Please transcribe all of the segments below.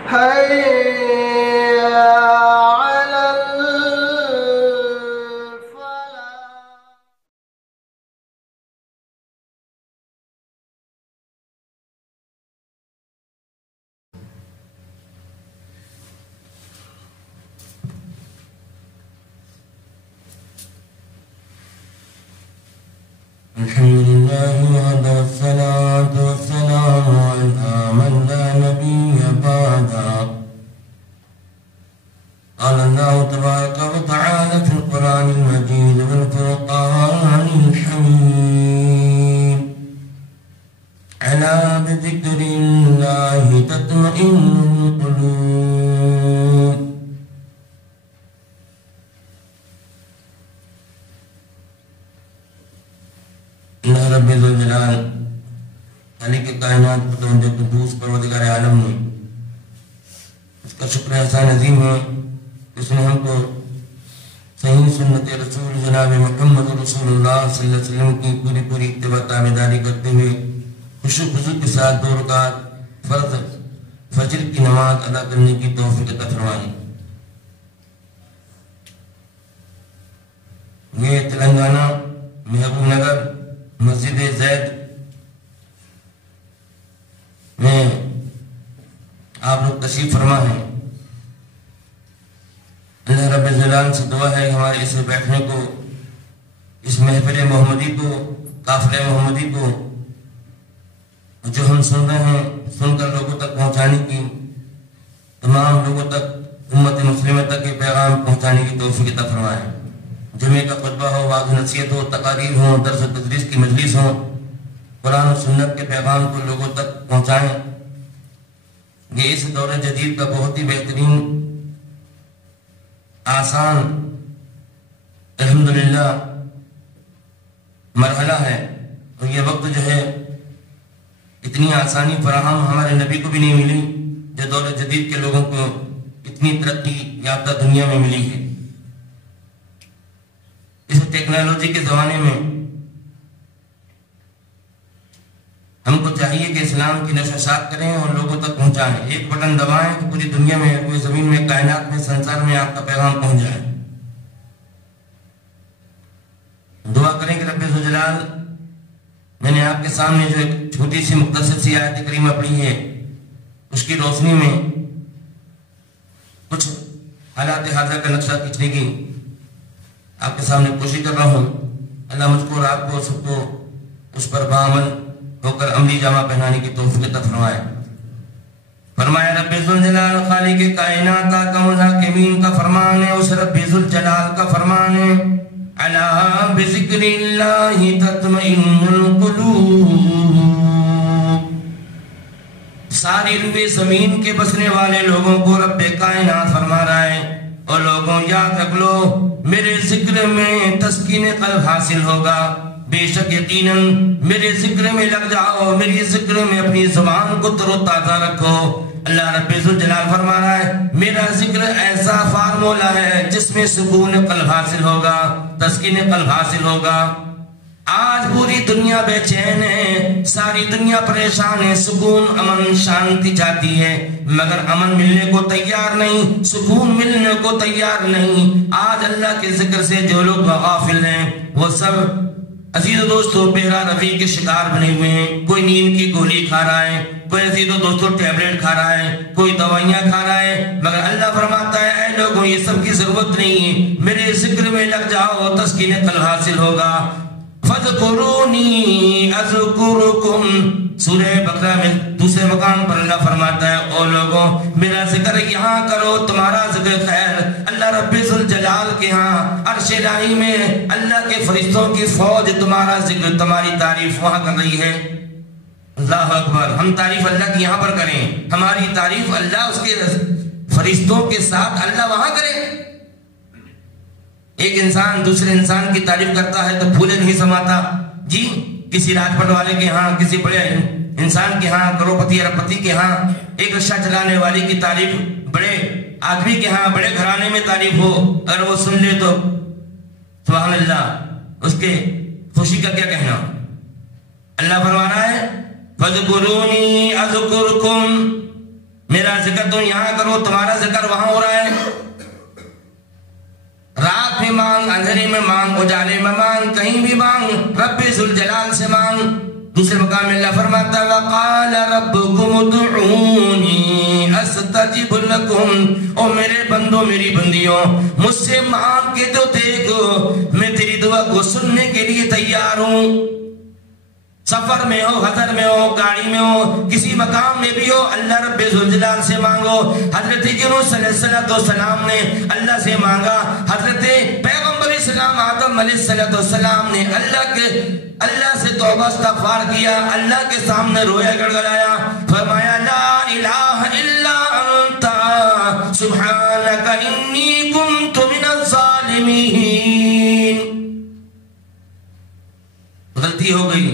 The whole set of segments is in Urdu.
حي على الفلاح. الحمد لله وحده والصلاة والسلام على من لا نبي بعده. قال الله تبارك وتعالى في القرآن المجيد والفرقان الحميد: ألا بذكر الله تطمئن القلوب. اللہ رب ذوالجلال خالق کائنات متوجہ قدوس پروردگار عالم نے اس کا شکر احسان عظیم ہے اس نے ہم کو صحیح سنت رسول جناب محمد رسول اللہ صلی اللہ علیہ وسلم کی پوری اتباع تابعداری کرتے ہوئے خشوع خضوع کے ساتھ 2 رکعت فرض فجر کی نماز ادا کرنے کی توفیق عطا فرمائی۔ یہ تلنگانہ محبوب نگر مسجد زید میں آپ لوگ تشریف فرما ہیں۔ اللہ رب الجلال سے دعا ہے ہمارے اس بیٹھنے کو، اس محفل محمدی کو، قافلہ محمدی کو جو ہم سن رہے ہیں سن کر لوگوں تک پہنچانے کی، تمام لوگوں تک امت مسلمہ تک کے پیغام پہنچانے کی توفیق عطا فرمائے۔ جمعہ کا خطبہ ہو، واعظ نصیحت ہو، تقاریر ہو، درس و تدریس کی مجلس ہو، قرآن و سنت کے پیغام کو لوگوں تک پہنچائیں۔ یہ اس دور جدید کا بہت ہی بہترین، آسان الحمدللہ مرحلہ ہے، اور یہ وقت جو ہے اتنی آسانی فراہم ہمارے نبی کو بھی نہیں ملی جو دور جدید کے لوگوں کو اتنی ترقی یافتہ دنیا میں ملی ہے۔ اس ٹیکنالوجی کے زمانے میں ہم کو چاہیے کہ اسلام کی نشر و اشاعت کریں اور لوگوں تک پہنچائیں۔ ایک بٹن دبائیں تو پوری دنیا میں، پوری زمین میں، کائنات میں، سنسار میں آپ کا پیغام پہنچ جائے۔ دعا کریں کہ رب ذوالجلال، میں نے آپ کے سامنے جو ایک چھوٹی سی مختصر سی آیت کریمہ پڑھی ہے، اس کی روشنی میں کچھ حالات حاضرہ کا نقشہ کھینچنے کی آپ کے سامنے کوشش کر رہا ہوں۔ اللہ مجھ کو اور آپ کو سب کو اس پر بعمل ہو کر عملی جامہ پہنانے کی توفیق عطا فرمائے۔ فرمایا رب ذوالجلال خالق کائنات کا ملاکمین کا فرمان ہے، اس رب ذوالجلال کا فرمان ہے: الا بذکر اللہ تطمئن القلوب۔ ساری روئے زمین کے بسنے والے لوگوں کو رب کائنات فرما رہا ہے: اور لوگوں یاد رکھ لو، میرے ذکر میں تسکین قلب حاصل ہوگا۔ بے شک یقیناً میرے ذکر میں لگ جاؤ، میری ذکر میں اپنی زبان کو تر و تازہ رکھو۔ اللہ رب ذوالجلال فرما رہا ہے میرا ذکر ایسا فارمولہ ہے جس میں سکون قلب حاصل ہوگا، تسکین قلب حاصل ہوگا۔ آج پوری دنیا بے چین ہے، ساری دنیا پریشان ہے، سکون امن شانتی چاہتی ہے، مگر امن ملنے کو تیار نہیں، سکون ملنے کو تیار نہیں۔ آج اللہ کے ذکر سے جو لوگ غافل ہیں وہ سب عزیز و دوستو بہرا رفیع کے شکار بنے ہوئے ہیں۔ کوئی نیند کی گولی کھا رہا ہے، کوئی عزیز و دوستو ٹیبلیٹ کھا رہا ہے، کوئی دوائیاں کھا رہا ہے، مگر اللہ فرماتا ہے اے لوگوں یہ سب کی ضرورت نہیں ہے، میرے ذکر میں لگ جاؤ، تسکین قلب حاصل ہوگا۔ فَاذْكُرُونِي أَذْكُرُكُمْ۔ سورہ بقرہ میں دوسرے مقام پر اللہ فرماتا ہے او لوگوں میرا ذکر یہاں کرو، تمہارا ذکر خیر اللہ رب ذوالجلال کے ہاں عرش الہی میں اللہ کے فرشتوں کی فوج تمہارا ذکر، تمہاری تعریف وہاں کر رہی ہے۔ اللہ اکبر۔ ہم تعریف اللہ کی یہاں پر کریں، ہماری تعریف اللہ اس کے فرشتوں کے ساتھ اللہ وہاں کرے۔ ایک انسان دوسرے انسان کی تعریف کرتا ہے تو پھولے نہیں سماتا جی۔ کسی راجپٹ والے کے ہاں، کسی بڑے انسان کے ہاں، کروڑپتی اربپتی کے ہاں ایک رکشہ چلانے والی کی تعریف، بڑے آدمی کے ہاں، بڑے گھرانے میں تعریف ہو، اگر وہ سن لے تو سبحان اللہ، اس کے خوشی کا کیا کہنا۔ اللہ فرما رہا ہے فَاذْكُرُونِي أَذْكُرْكُمْ، میرا ذکر تم یہاں کرو، تمہارا ذکر وہاں ہو رہا ہے. رات میں مانگ، اندھیرے میں مانگ، اجالے میں مانگ، کہیں بھی مانگ، رب ذوالجلال سے مانگ. دوسرے مقام میں اللہ فرماتا ہے وَقَالَ رَبُّكُمُ ادْعُونِي أَسْتَجِبْ لَكُمْ. او میرے بندوں میری بندیوں، مجھ سے مانگ کے تو دیکھو، میں تیری دعا کو سننے کے لیے تیار ہوں. سفر میں ہو، حضر میں ہو، گاڑی میں ہو، کسی مقام میں بھی ہو، اللہ رب ذوالجلال سے مانگو. حضرت یونس علیہ السلام نے اللہ سے مانگا. حضرت پیغمبر اسلام آدم علیہ السلام نے اللہ سے توبہ استغفار کیا، اللہ کے سامنے رویا گڑگڑایا، فرمایا لا الہ الا انت سبحانک انی کنت من الظالمین. غلطی ہو گئی،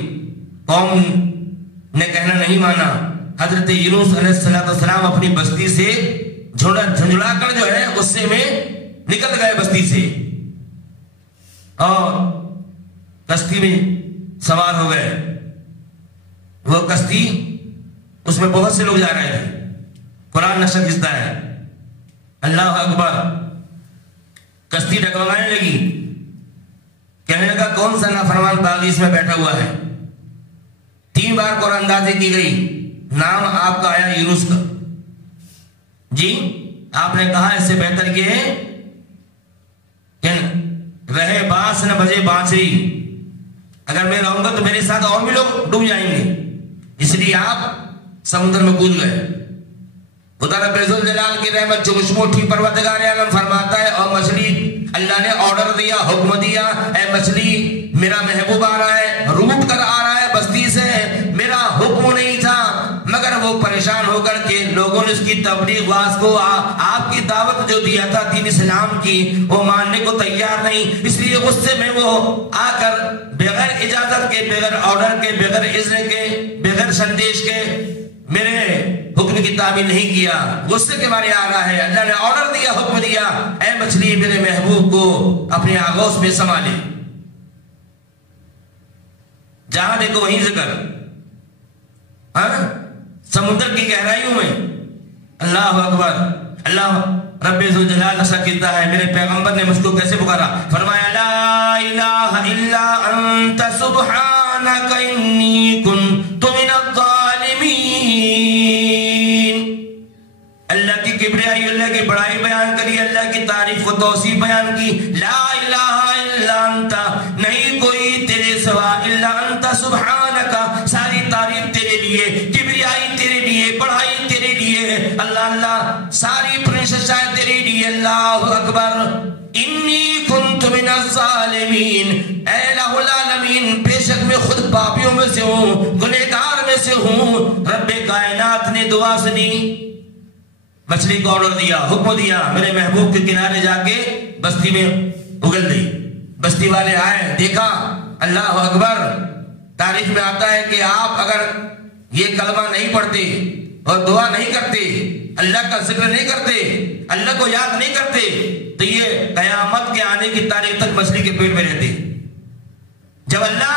قوم نے کہنا نہیں مانا. حضرت یونس علیہ السلام اپنی بستی سے جھنجھلا کر جو ہے غصے میں نکل گئے بستی سے، اور کشتی میں سوار ہو گئے. وہ کشتی، اس میں بہت سے لوگ جا رہے تھے. قرآن نقشہ کھینچتا ہے، اللہ اکبر. کشتی ڈگمگانے لگی، کہنے لگا کون سا نافرمان باغی اس میں بیٹھا ہوا ہے. 3 بار قرآن اندازی کی گئی، نام آپ کا آیا یونس کا. جی آپ نے کہا اس سے بہتر یہ ہے کہ رہے بانس نہ بجے بانسری. اگر میں رہوں گا تو میرے ساتھ اور بھی لوگ ڈوب جائیں گے، اس لیے آپ سمندر میں کود گئے. خدا رب ذوالجلال کی رحمت جو مشموٹھی پروردگار عالم فرماتا ہے، اور مچھلی اللہ نے آرڈر دیا، حکم دیا، اے مچھلی میرا محبوب آ رہا ہے، روٹ کر آ رہا ہے بستی سے، میرا حکم نہیں تھا. مگر وہ پریشان ہو کر کے لوگوں نے اس کی تبلیغ واس کو آپ کی دعوت جو دیا تھا دین اسلام کی، وہ ماننے کو تیار نہیں. اس لیے غصے میں وہ آ کر بغیر اجازت کے، بغیر آرڈر کے، بغیر اذن کے، بغیر سندیش کے میرے حکم کی تعمیل نہیں کیا. غصے کے مارے آ رہا ہے. اللہ نے آرڈر دیا، حکم دیا، اے مچھلی میرے محبوب کو اپنے آغوش میں سنبھالے. جہاں دیکھو وہیں ذکر. سمندر کی گہرائیوں میں اللہ اکبر. اللہ رب ذوالجلال نشا کہتا ہے میرے پیغمبر نے مجھ کو کیسے پکارا. فرمایا لا الہ الا انت سبحانک انی کنت من الظالمین. اللہ کی کبریائی، اللہ کی بڑائی بیان کری، اللہ کی تعریف و توصیف بیان کی. لا الہ الا انت، نہیں کوئی تیرے سوا، الا انت سبحانک، ساری تعریف تیرے لیے، کبریائی تیرے لیے، بڑائی تیرے لیے. اللہ اللہ ساری پرنششاہ تیرے لیے. اللہ اکبر. انی کنت من الظالمین، اے الہ العالمین بے شک میں خود پاپیوں میں سے ہوں، گنہگار میں سے ہوں. رب کائنات نے دعا سنی، مچھلی کو آرڈر دیا، حکم دیا، میرے محبوب کے کنارے جا کے بستی میں اگل دی. بستی والے آئے، دیکھا، اللہ اکبر. تاریخ میں آتا ہے کہ آپ اگر یہ کلمہ نہیں پڑھتے اور دعا نہیں کرتے، اللہ کا ذکر نہیں کرتے، اللہ کو یاد نہیں کرتے، تو یہ قیامت کے آنے کی تاریخ تک مچھلی کے پیٹ میں رہتے. جب اللہ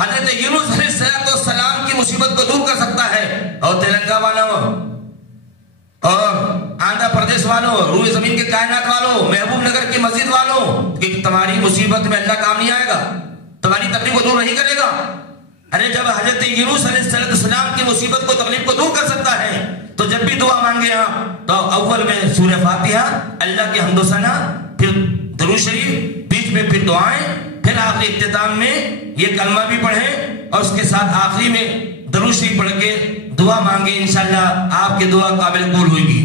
حضرت یونس علیہ السلام کی مصیبت کو دور کر سکتا ہے، اور تلنگانہ والوں اور آندھرا پردیش والوں، روئے زمین کے کائنات والوں، محبوب نگر کی مسجد والوں، کہ تمہاری مصیبت میں اللہ کام نہیں آئے گا، تمہاری تکلیف کو دور نہیں کرے گا. ارے جب حضرت یونس علیہ السلام کی مصیبت کو، تکلیف کو دور کر سکتا ہے، تو جب بھی دعا مانگے آپ تو اول میں سورہ فاتحہ، اللہ کے حمد و ثنا، پھر درود شریف، بیچ میں پھر دعائیں، پھر آخری اختتام میں یہ کلمہ بھی پڑھیں، اور اس کے ساتھ آخری میں درود شریف پڑھ کے دعا مانگے. انشاءاللہ آپ کی دعا قابل قبول ہوئے گی.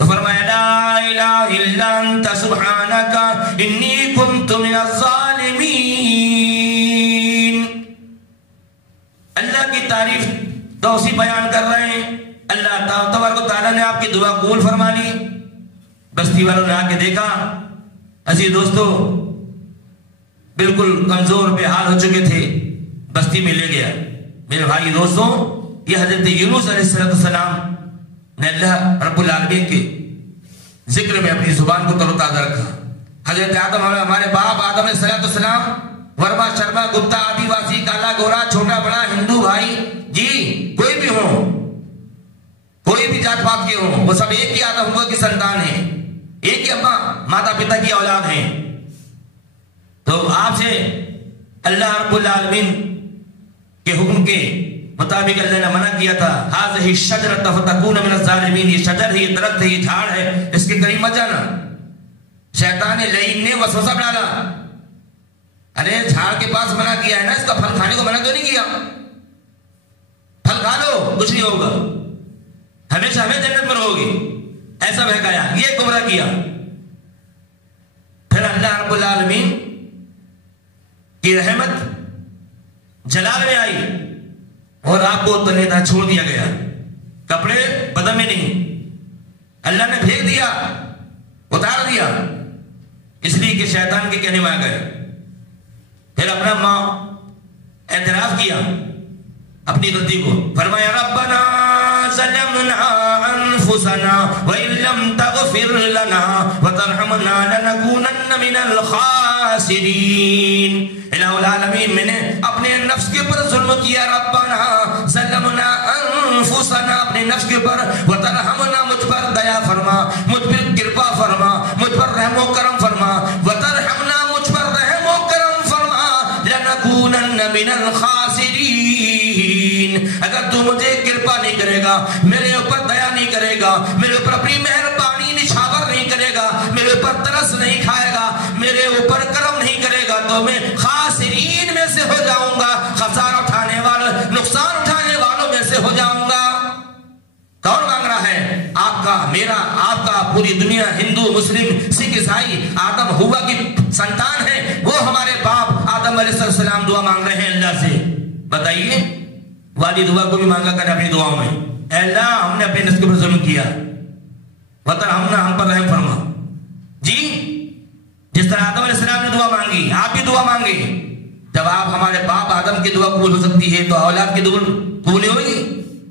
تو فرمایا لا الہ الا انت سبحانک انی کنت من الظالمین. اللہ کی تعریف توصیف بیان کر رہے ہیں. اللہ تبارک و تعالیٰ نے آپ کی دعا قبول فرما لی. بستی والوں نے آ کے دیکھا، عزیز دوستو بالکل کمزور بے حال ہو چکے تھے، بستی میں لے گیا. میرے بھائی دوستوں، یہ حضرت یونس علیہ السلام نے اللہ رب العالمین کے ذکر میں اپنی زبان کو تر و تازہ رکھا. حضرت آدم، ہمارے باپ آدم علیہ السلام، ورما شرما گپتا آدی واسی، کالا گورا، چھوٹا بڑا، ہندو بھائی، جی کوئی بھی ہو، اختلافات کے ہوں، وہ سب ایک ہی آدم ہوا کی سنتان ہیں، ایک ہی ابا ماتا پتا کی اولاد ہیں. تو آپ سے اللہ رب العالمین کے حکم کے مطابق اللہ نے منع کیا تھا، هذه الشجرة فتكون من الظالمین، یہ شجر ہے، یہ درخت ہے، یہ جھاڑ ہے، اس کے قریب مت جانا. شیطان لعین نے وسوسہ ڈالا، ارے جھاڑ کے پاس منع کیا ہے نا، اس کا پھل کھانے کو منع تو نہیں کیا، پھل کھا لو کچھ نہیں ہوگا، ہمیشہ ہمیں جنت میں رہو گے، ایسا بہکایا، یہ گمراہ کیا. پھر اللہ رب العالمین کی رحمت جلال میں آئی اور آپ کو تنیدہ چھوڑ دیا گیا، کپڑے بدن میں نہیں، اللہ نے پھینک دیا، اتار دیا، اس لیے کہ شیطان کے کہنے میں آ گئے. پھر اپنا ماں اعتراف کیا اپنی غلطی کو، فرمایا ربنا ظلمنا انفسنا وان لم تغفر لنا وترحمنا لنكونن من الخاسرین. الہ العالمین، میں نے اپنے نفس کے پر ظلم کیا، ربنا ظلمنا انفسنا، اپنے نفس کے پر، وترحمنا، مجھ پر دیا فرما، مجھ پر کرپا فرما، مجھ پر رحم و کرم فرما، وترحمنا، مجھ پر رحم و کرم فرما، لنکونن من الخاسرین. اگر تو مجھے کرپا نہیں کرے گا، میرے اوپر دیا نہیں کرے گا، میرے اوپر اپنی مہربانی نچھاور نہیں کرے گا، میرے اوپر ترس نہیں کھائے گا، میرے اوپر کرم نہیں کرے گا، تو میں خاسرین میں سے ہو جاؤں گا، خسارہ اٹھانے والوں، نقصان اٹھانے والوں میں سے ہو جاؤں گا. کون مانگ رہا ہے؟ آپ کا، میرا، آپ کا، پوری دنیا، ہندو، مسلم، سکھ، عیسائی، آدم ہوا کی سنتان ہے، وہ ہمارے باپ آدم علیہ السلام دعا مانگ رہے ہیں اللہ سے. بتائیے، والد دعا کو بھی مانگا کریں اپنی دعاؤں میں، اے اللہ ہم نے اپنے نفس کے پر ظلم کیا، وترحمنا، ہم پر رحم فرما. جی جس طرح آدم علیہ السلام نے دعا مانگی، آپ بھی دعا مانگے. جب آپ ہمارے باپ آدم کی دعا قبول ہو سکتی ہے تو اولاد کی دعا قبول ہوگی.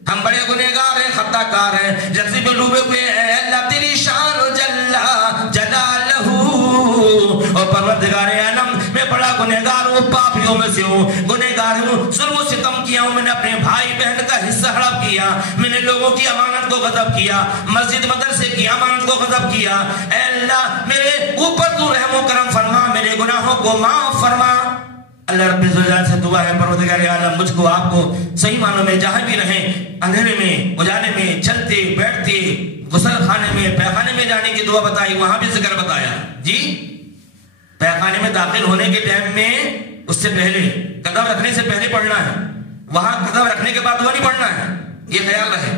ہم بڑے گنہگار ہیں، خطا کار ہیں، جذبے میں ڈوبے ہوئے ہیں، اے اللہ تیری شان جلالہ، اور پروردگار عالم میں بڑا گنہگار ہوں، پاپیوں میں سے ہوں، گنہگار ہوں، ظلم و ستم کیا ہوں، میں نے اپنے بھائی بہن کا حصہ ہڑپ کیا، میں نے لوگوں کی امانت کو غصب کیا، مسجد مدرسے کی امانت کو غصب کیا. اے اللہ میرے اوپر تو رحم و کرم فرما، میرے گناہوں کو معاف فرما. اللہ رب العزت سے دعا ہے پروردگار عالم مجھ کو، آپ کو صحیح معنوں میں جہاں بھی رہیں، اندھیرے میں، اجالے میں، چلتے بیٹھتے، غسل خانے میں، پیخانے میں جانے کی دعا بتائی، وہاں بھی ذکر بتایا. جی پیخانے میں داخل ہونے کے ٹائم میں اس سے پہلے، قدم رکھنے سے پہلے پڑھنا ہے، وہاں قدم رکھنے کے بعد وہ نہیں پڑھنا ہے، یہ خیال رہے.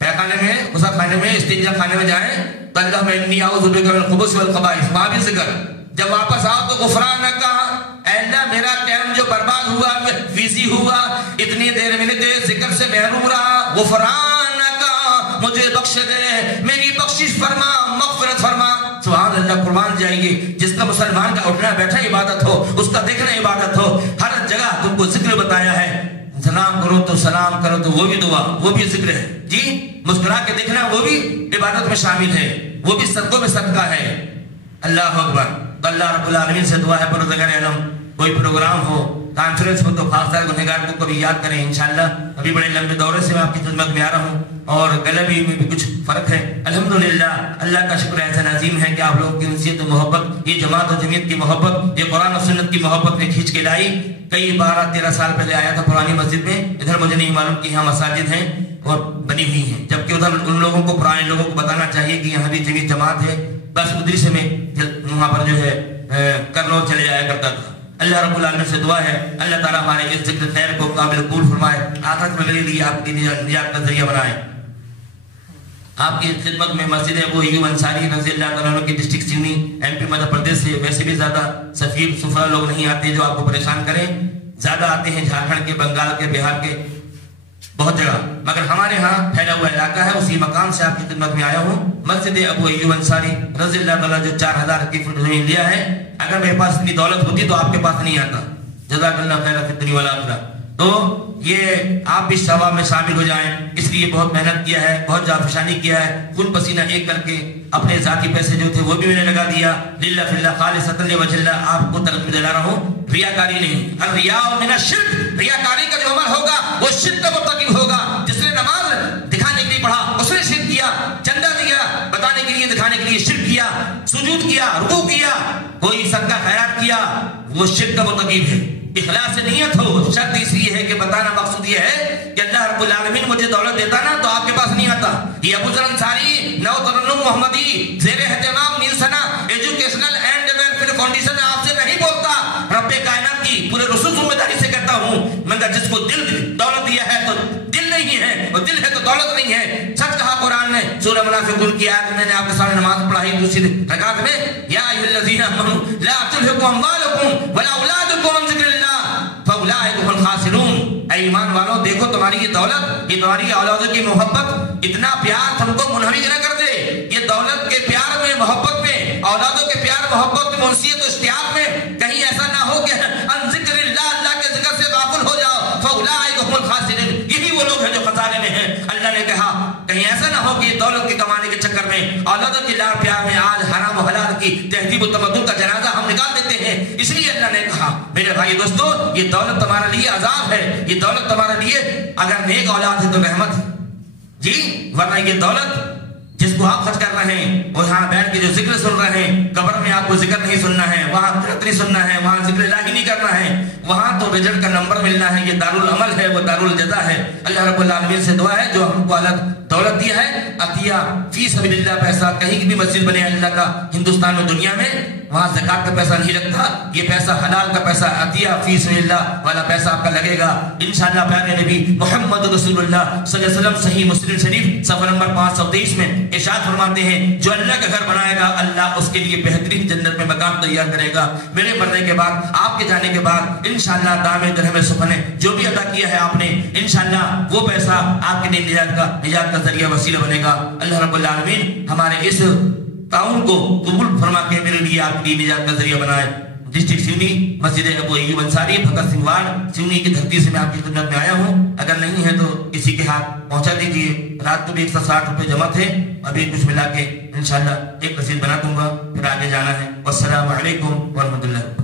پیخانے میں، غسل خانے میں، استنجا خانے میں جائیں تو اللہم انی اعوذ بک من الخبث والخبائث، وہاں بھی ذکر. جب واپس آؤ تو غفرانک، اے اللہ میرا ٹائم جو برباد ہوا، ویزی ہوا، اتنی دیر میں نے تیرے ذکر سے محروم رہا، غفرانک، مجھے بخش دے، میری بخشش فرما، مغفرت فرما. سبحان اللہ. قربان جائیے، جس کا مسلمان کا اٹھنا بیٹھا عبادت ہو، اس کا دیکھنا عبادت ہو، ہر جگہ تم کو ذکر بتایا ہے، سلام کرو تو سلام کرو تو وہ بھی دعا، وہ بھی ذکر ہے. جی مسکرا کے دیکھنا وہ بھی عبادت میں شامل ہے، وہ بھی صدقوں میں صدقہ ہے. اللہ اکبر. تو اللہ رب العالمین سے دعا ہے پروردگار عالم کوئی پروگرام ہو، کانفرنس ہو تو خاص طور گنہگار کو کبھی یاد کریں انشاءاللہ. ابھی بڑے لمبے دورے سے میں آپ کی خدمت میں آ رہا ہوں اور گلے میں بھی کچھ فرق ہے. الحمدللہ اللہ کا شکر احسان عظیم ہے کہ آپ لوگوں کی انسیت و محبت، یہ جماعت و جمعیت کی محبت، یہ قرآن و سنت کی محبت نے کھینچ کے لائی. کئی 12-13 سال پہلے آیا تھا پرانی مسجد میں، ادھر مجھے نہیں معلوم کہ یہاں مساجد ہیں اور بنی ہوئی ہیں، جبکہ ادھر ان لوگوں کو، پرانے لوگوں کو بتانا چاہیے کہ یہاں بھی جمعیت جماعت ہے. بس ادھر سے میں وہاں پر جو ہے کرنول چلے جایا کرتا تھا. اللہ رب العالمین سے دعا ہے اللہ تعالیٰ ہمارے اس ذکر خیر کو قابل قبول فرمائے، آخرت میں میرے لیے آپ کی نجات کا ذریعہ بنائے. آپ کی خدمت میں مسجد ابو ایوب انصاری رضی اللہ عنہ کی district Sindhi M P Madhya Pradesh سے ویسے بھی زیادہ سفیر سفرا لوگ نہیں آتے جو آپ کو پریشان کریں، زیادہ آتے ہیں جھارکھنڈ کے، بنگال کے، بہار کے، بہت جگہ، مگر ہمارے ہاں پھیلا ہوا علاقہ ہے. اسی مقام سے آپ کی خدمت میں آیا ہوں. مسجد ابو ایوب انصاری رضی اللہ عنہ جو 4000 کی فٹ زمین لیا ہے، اگر میرے پاس اتنی دولت ہوتی تو آپ کے پاس نہیں آتا. جزاک اللہ خیر فی الدنیا والآخرہ. تو یہ آپ بھی ثواب میں شامل ہو جائیں، اس لیے بہت محنت کیا ہے، بہت جانفشانی کیا ہے، خون پسینہ ایک کر کے اپنے ذاتی پیسے جو تھے وہ بھی میں نے لگا دیا، للہ فی اللہ خالصۃ لوجہ اللہ. آپ کو ترغیب دلا رہا ہوں، ریاکاری نہیں. الریاء من الشرک، ریاکاری کا جو عمل ہوگا وہ شرک کا مرتکب ہوگا. جس نے نماز دکھانے کے لیے پڑھا اس نے شرک کیا، کیا، رکوع کیا، کوئی صدقہ خیرات کیا، وہ شرک کا مرتکب ہے۔ اخلاص نیت ہو، شرط اس لیے ہے کہ بتانا مقصود یہ ہے کہ اللہ رب العالمین مجھے دولت دیتا نا تو آپ کے پاس نہیں آتا۔ یہ ابو ذر انصاری نو ترنم محمدی زیر اہتمام نیلسنا ایجوکیشنل اینڈ ویلفیئر فاؤنڈیشن آپ سے نہیں بولتا، رب کائنات کی پورے رسول ذمہ داری سے کرتا ہوں، مگر جس کو دل دولت دیا ہے تو دل نہیں ہے، اور دل ہے تو دولت نہیں ہے۔ سچ کہا قرآن نے سورہ منافقون کی آیت میں نے آپ کے سامنے نماز پڑھائی دوسری رکعت میں، یا ایھا الذین آمنوا لا تلھکم اموالکم ولا اولادکم عن ذکر اللہ فاولئک هم الخاسرون۔ اے ایمان والو دیکھو تمہاری یہ دولت، یہ تمہاری اولادوں کی محبت، اتنا پیار تم کو منہمک نہ کر دے۔ یہ دولت کے پیار میں، محبت میں، اولادوں کے پیار محبت میں، منسیت و اشتیاق میں کہیں ایسا نہ ہو کہ عن ذکر اللہ، اللہ کے ذکر سے غافل ہو جاؤ۔ فاولئک هم الخاسرون، یہی وہ لوگ ہیں جو خسارے میں ہیں۔ اللہ نے کہا کہیں ایسا نہ ہو کہ یہ دولت کے کمانے کے چکر میں، اولادوں کے لاڑ پیار میں آج حرام و حلال کی تہذیب و تمدن کا جنازہ ہم نکال دیتے ہیں۔ اس لیے اللہ نے کہا میرے بھائی دوستو، یہ دولت تمہارے لیے عذاب ہے، یہ دولت تمہارے لیے اگر نیک اولاد ہے تو رحمت ہے جی، ورنہ یہ دولت جس کو آپ خرچ کر رہے ہیں وہ یہاں بیٹھ کے جو ذکر سن رہے ہیں، قبر میں آپ کو ذکر نہیں سننا ہے، وہاں قرآن نہیں سننا ہے، وہاں ذکر الہی نہیں کرنا ہے، وہاں تو رزلٹ کا نمبر ملنا ہے۔ یہ دارالعمل ہے، وہ دارالجزا ہے۔ اللہ رب العالمین سے دعا ہے جو ہم کو دولت دیا ہے، عطیہ فی سبیل اللہ، پیسہ کہیں کی بھی مسجد بنے اللہ کا ہندوستان میں دنیا میں، وہاں زکات کا پیسہ نہیں لگتا، یہ پیسہ حلال کا پیسہ، عطیہ فی سبیل اللہ والا پیسہ آپ کا لگے گا انشاءاللہ۔ پیارے نبی محمد رسول اللہ صلی اللہ علیہ وسلم صحیح مسلم شریف صفحہ نمبر 523 میں ارشاد فرماتے ہیں جو اللہ کا گھر بنائے گا اللہ اس کے لیے بہترین جنت میں مقام تیار کرے گا۔ میرے مرنے کے بعد، آپ کے جانے کے بعد انشاءاللہ دام درہم سخن جو بھی ادا کیا ہے آپ نے، انشاءاللہ وہ پیسہ آپ کے لیے نجات کا ذریعہ وسیلہ بنے گا۔ اللہ رب العالمین ہمارے اس تعاون کو قبول فرما کے میرے لیے آپ کی نجات کا ذریعہ بنائے۔ ڈسٹرکٹ سیونی، مسجد ابو ایوب انصاری، بھگت سنگھ وارڈ، سیونی کی دھرتی سے میں آپ کی خدمت میں آیا ہوں۔ اگر نہیں ہے تو کسی کے ہاتھ پہنچا دیجیے۔ رات کو بھی 160 روپے جمع تھے، ابھی کچھ ملا کے انشاءاللہ ایک رسید بنا دوں گا، پھر آگے جانا ہے۔ والسلام علیکم ورحمۃ اللہ۔